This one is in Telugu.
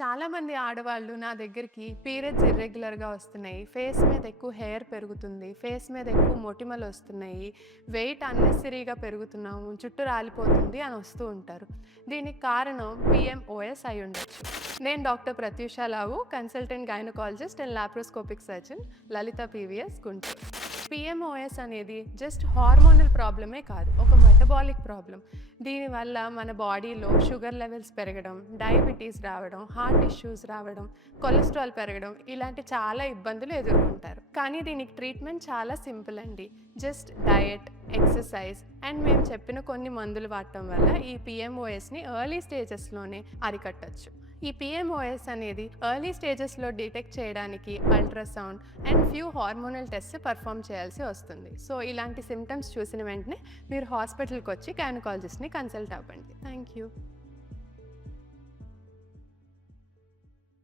చాలామంది ఆడవాళ్ళు నా దగ్గరికి పీరియడ్స్ ఇర్రెగ్యులర్‌గా వస్తున్నాయి. ఫేస్ మీద ఎక్కువ హెయిర్ పెరుగుతుంది. ఫేస్ మీద ఎక్కువ మొటిమలు వస్తున్నాయి. వెయిట్ అన్నెసెసరీగా పెరుగుతున్నాము. జుట్టు రాలిపోతుంది అని వస్తూ ఉంటారు. దీనికి కారణం పీఎంఓఎస్ అయ్యుండొచ్చు. నేను doctor Pratyusha Lavu, consultant gynaecologist and laparoscopic surgeon, Lalitha PVS, Guntur. PMOS అనేది జస్ట్ హార్మోనల్ ప్రాబ్లమే కాదు, ఒక మెటబాలిక్ ప్రాబ్లం. దీనివల్ల మన బాడీలో షుగర్ లెవెల్స్ పెరగడం, డయాబెటీస్ రావడం, హార్ట్ ఇష్యూస్ రావడం, కొలెస్ట్రాల్ పెరగడం, ఇలాంటి చాలా ఇబ్బందులు ఎదుర్కొంటారు. కానీ దీనికి ట్రీట్మెంట్ చాలా సింపుల్ అండి. జస్ట్ డయట్, ఎక్సర్సైజ్ అండ్ మేము చెప్పిన కొన్ని మందులు వాడటం వల్ల ఈ పీఎంఓఎస్ని ఎర్లీ స్టేజెస్లోనే అరికట్టచ్చు. ఈ పీఎంఓఎస్ అనేది ఎర్లీ స్టేజెస్లో డిటెక్ట్ చేయడానికి ultrasound and few hormonal test perform చేయాల్సి వస్తుంది. సో ఇలాంటి సిమ్టమ్స్ చూసిన వెంటనే మీరు హాస్పిటల్కి వచ్చి గైనకాలజిస్ట్ని కన్సల్ట్ అవ్వండి. Thank you.